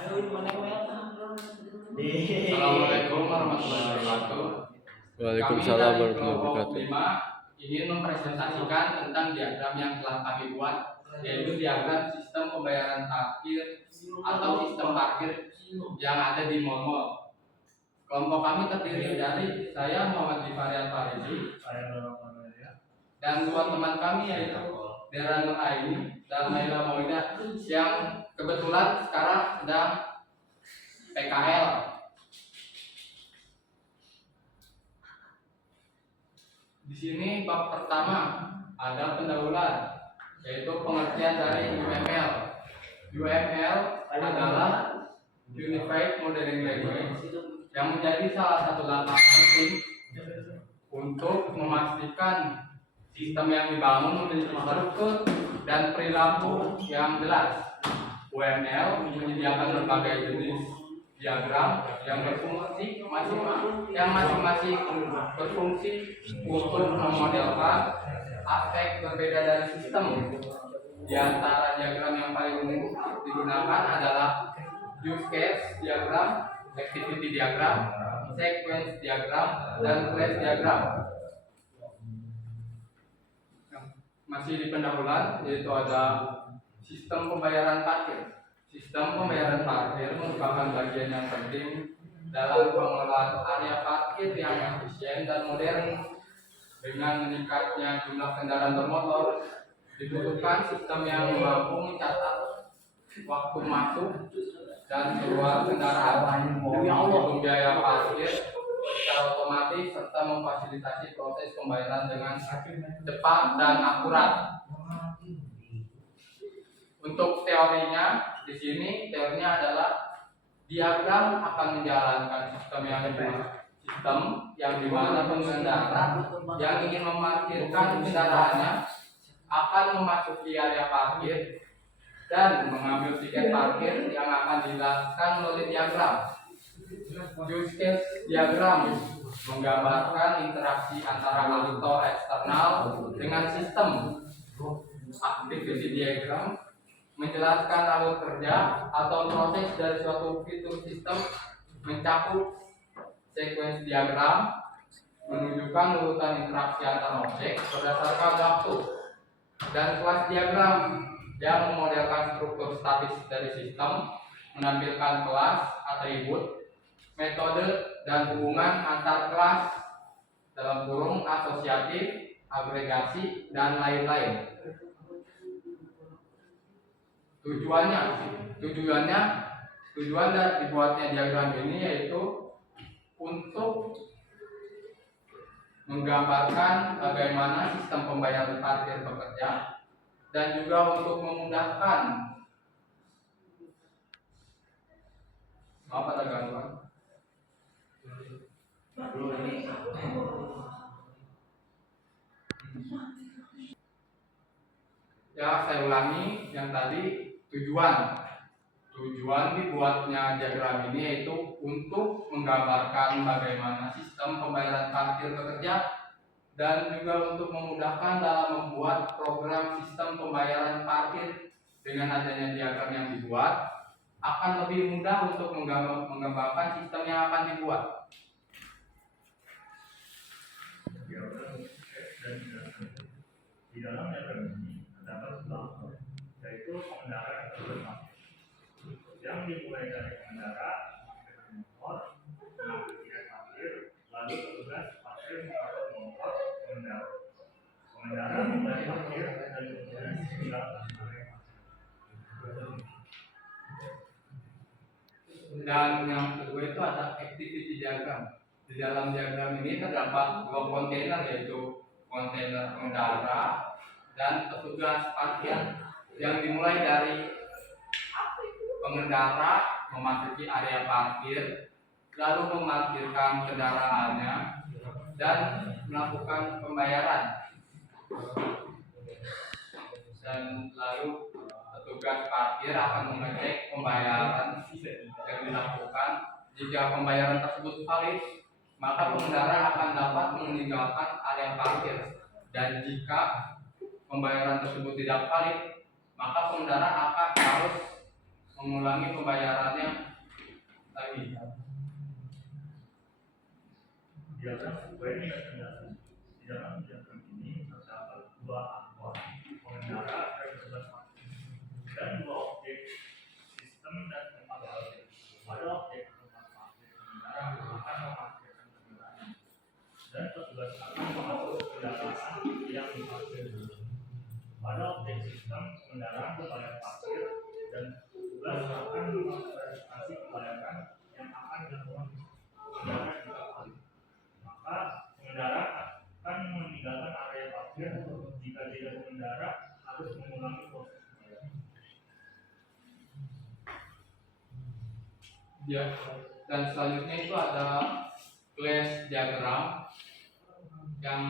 Assalamualaikum warahmatullahi wabarakatuh. Waalaikumsalam Kami dari warahmatullahi kelompok wabarakatuh. 5 ingin mempresentasikan tentang diagram yang telah kami buat, yaitu diagram sistem pembayaran parkir atau sistem parkir yang ada di mal-mal. Kelompok kami terdiri dari saya Muhammad Gifarian Farizi dan dua teman kami yaitu Dera Nur Aini dan Laila Maulidah yang kebetulan sekarang sedang PKL. Di sini bab pertama ada pendahuluan, yaitu pengertian dari UML. UML adalah Unified Modeling Language yang menjadi salah satu langkah penting untuk memastikan sistem yang dibangun memiliki struktur dan perilaku yang jelas. UML menyediakan berbagai jenis diagram yang berfungsi masing-masing berfungsi untuk memodelkan aspek berbeda dari sistem. Di antara diagram yang paling umum digunakan adalah use case diagram, activity diagram, sequence diagram, dan class diagram. Masih di pendahuluan, yaitu ada sistem pembayaran parkir. Sistem pembayaran parkir merupakan bagian yang penting dalam pengelolaan area parkir yang efisien dan modern. Dengan meningkatnya jumlah kendaraan bermotor, dibutuhkan sistem yang mampu mencatat waktu masuk dan keluar kendaraan, menghitung biaya parkir secara otomatis, serta memfasilitasi proses pembayaran dengan cepat dan akurat. Untuk teorinya, di sini teorinya adalah diagram akan menjalankan sistem yang dimana pengendara yang ingin memarkirkan kendaraannya akan memasuki area parkir dan mengambil tiket parkir yang akan dijelaskan melalui diagram. Use case diagram menggambarkan interaksi antara aktor eksternal dengan sistem. Activity diagram menjelaskan alur kerja atau proses dari suatu fitur sistem. Mencakup sequence diagram menunjukkan urutan interaksi antar objek berdasarkan waktu, dan kelas diagram yang memodelkan struktur statis dari sistem, menampilkan kelas, atribut, metode, dan hubungan antar kelas dalam kurung asosiatif, agregasi, dan lain-lain. Tujuan dari dibuatnya diagram ini yaitu untuk menggambarkan bagaimana sistem pembayaran parkir bekerja dan juga untuk memudahkan. Apa ada gangguan? Ya, saya ulangi yang tadi. Tujuan dibuatnya diagram ini yaitu untuk menggambarkan bagaimana sistem pembayaran parkir bekerja dan juga untuk memudahkan dalam membuat program sistem pembayaran parkir. Dengan adanya diagram yang dibuat, akan lebih mudah untuk menggambarkan sistem yang akan dibuat. Di dalam diagram ini terdapat sebuah yaitu pengendara yang dimulai dari pengendara motor mengambil tiket parkir, lalu petugas parkir mengangkut motor pengendara membayar parkir dan kemudian tinggal area. Dan yang kedua itu ada activity diagram. Di dalam diagram ini terdapat dua kontainer, yaitu kontainer pengendara dan petugas parkir, yang dimulai dari pengendara memasuki area parkir, lalu memarkirkan kendaraannya dan melakukan pembayaran. Dan lalu petugas parkir akan mengecek pembayaran yang dilakukan. Jika pembayaran tersebut valid, maka pengendara akan dapat meninggalkan area parkir. Dan jika pembayaran tersebut tidak valid, maka pengendara akan harus mengulangi pembayarannya lagi. Diagram sesuai dengan kendala. Di dalam diagram ini terdapat dua aktor, pengendara dan petugas parkir, dan dua objek sistem dan tempat parkir. Pada objek tempat parkir, pengendara akan memarkirkan kendaraan, dan petugas akan memasuk kendaraan yang diparkir. Pada objek sistem, pengendara membayar parkir dan petugas akan memverifikasi pembayaran yang akan dilakukan pengendara di parkir. Maka pengendara akan meninggalkan area parkir. Jika tidak pengendara harus mengulangi proses pembayaran. Ya, dan selanjutnya itu ada class diagram yang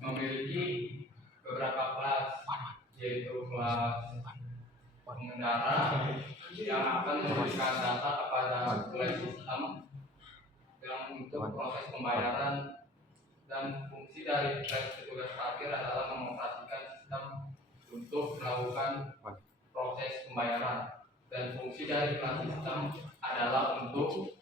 memiliki beberapa kelas, yaitu kelas pengendara yang akan memberikan data kepada kelas sistem yang untuk proses pembayaran, dan fungsi dari kelas petugas parkir adalah mengoperasikan sistem untuk melakukan proses pembayaran, dan fungsi dari kelas sistem adalah untuk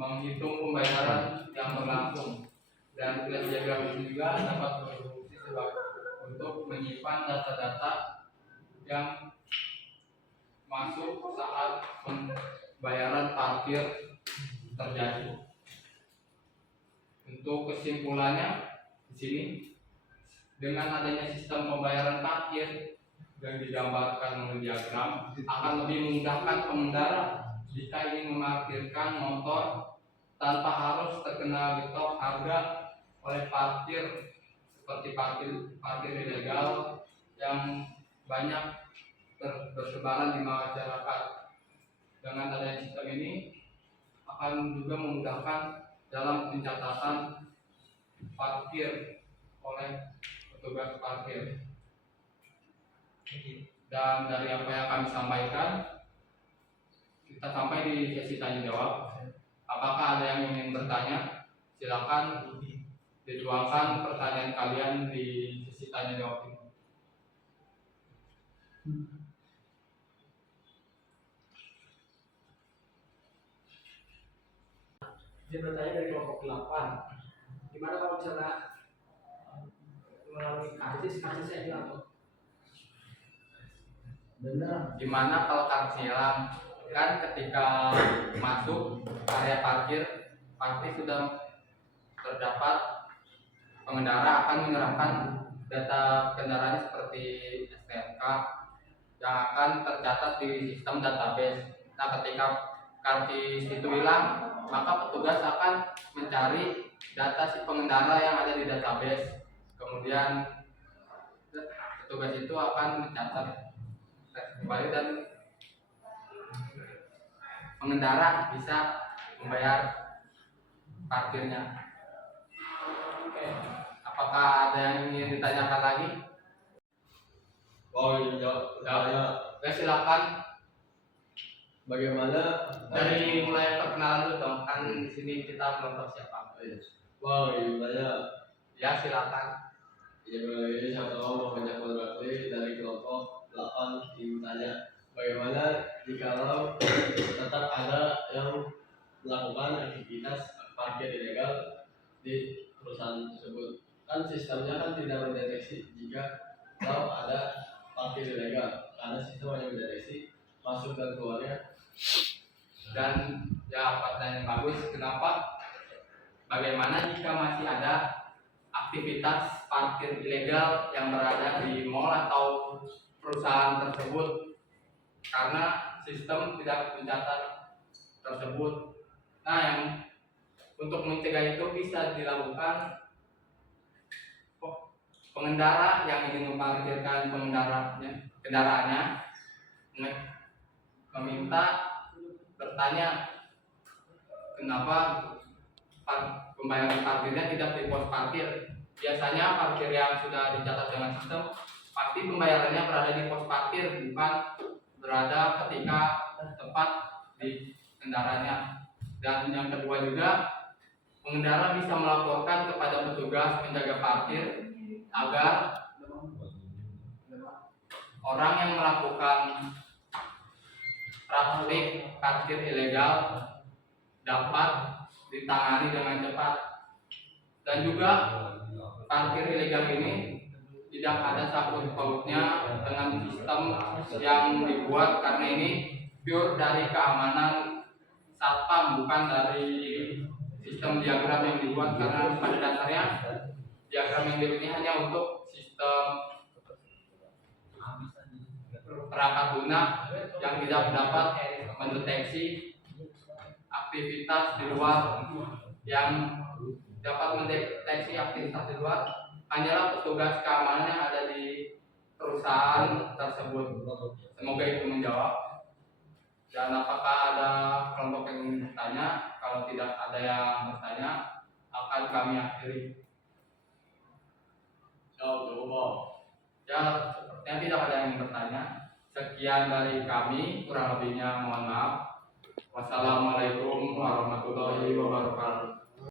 menghitung pembayaran yang berlangsung. Dan kelas diagram ini juga dapat berfungsi sebagai untuk menyimpan data-data yang masuk saat pembayaran parkir terjadi. Untuk kesimpulannya di sini, dengan adanya sistem pembayaran parkir yang digambarkan melalui diagram akan lebih memudahkan pengendara jika ingin memarkirkan motor tanpa harus terkena getok harga oleh parkir seperti parkir ilegal yang banyak bersebaran di masyarakat. Dengan adanya sistem ini akan juga memudahkan dalam pencatatan parkir oleh petugas parkir. Dan dari apa yang kami sampaikan, kita sampai di sesi tanya jawab. Apakah ada yang ingin bertanya? Silakan dituangkan pertanyaan kalian di sesi tanya jawab ini. Saya bertanya dari kelompok 8. Gimana kalau misalnya melalui karcisnya hilang? Benar. Gimana kalau karcis hilang? Kan ketika masuk area parkir pasti sudah terdapat, pengendara akan menyerahkan data kendaraannya seperti STNK yang akan tercatat di sistem database. Nah, ketika karcis itu hilang, maka petugas akan mencari data si pengendara yang ada di database. Kemudian petugas itu akan mencatat kembali dan pengendara bisa membayar parkirnya. Apakah ada yang ingin ditanyakan lagi? Oh iya, Ya, silakan. bagaimana Dari mulai perkenalan dulu dong, kan di sini kita belum tahu siapa. bagaimana Ya, silakan. ya ini saya tahu namanya Kodratli dari kelompok 8 ingin tanya bagaimana jikalau tetap ada yang melakukan aktivitas parkir ilegal di perusahaan tersebut. Kan sistemnya kan tidak mendeteksi jika kalau ada parkir ilegal, karena sistem hanya mendeteksi masuk dan keluarnya. Dan ya, pertanyaan bagus. Kenapa? Bagaimana jika masih ada aktivitas parkir ilegal yang berada di mall atau perusahaan tersebut karena sistem tidak mencatat tersebut? Nah, yang untuk mencegah itu bisa dilakukan, pengendara yang ingin memarkirkan kendaraannya meminta bertanya kenapa pembayaran parkirnya tidak di pos parkir. Biasanya parkir yang sudah dicatat dengan sistem pasti pembayarannya berada di pos parkir, bukan berada ketika tepat di kendaraannya. Dan yang kedua juga, pengendara bisa melaporkan kepada petugas penjaga parkir agar orang yang melakukan praktik parkir ilegal dapat ditangani dengan cepat. Dan juga parkir ilegal ini tidak ada sangkut pautnya dengan sistem yang dibuat, karena ini pure dari keamanan satpam, bukan dari sistem diagram yang dibuat, karena pada dasarnya diagram yang dibuat ini hanya untuk sistem perangkat lunak yang tidak dapat mendeteksi aktivitas di luar. Yang dapat mendeteksi aktivitas di luar hanyalah petugas keamanan yang ada di perusahaan tersebut. Semoga itu menjawab. Dan apakah ada kelompok yang ingin bertanya? Kalau tidak ada yang bertanya, akan kami akhiri. Ya, sepertinya tidak ada yang bertanya. Sekian dari kami, kurang lebihnya mohon maaf. Wassalamualaikum warahmatullahi wabarakatuh.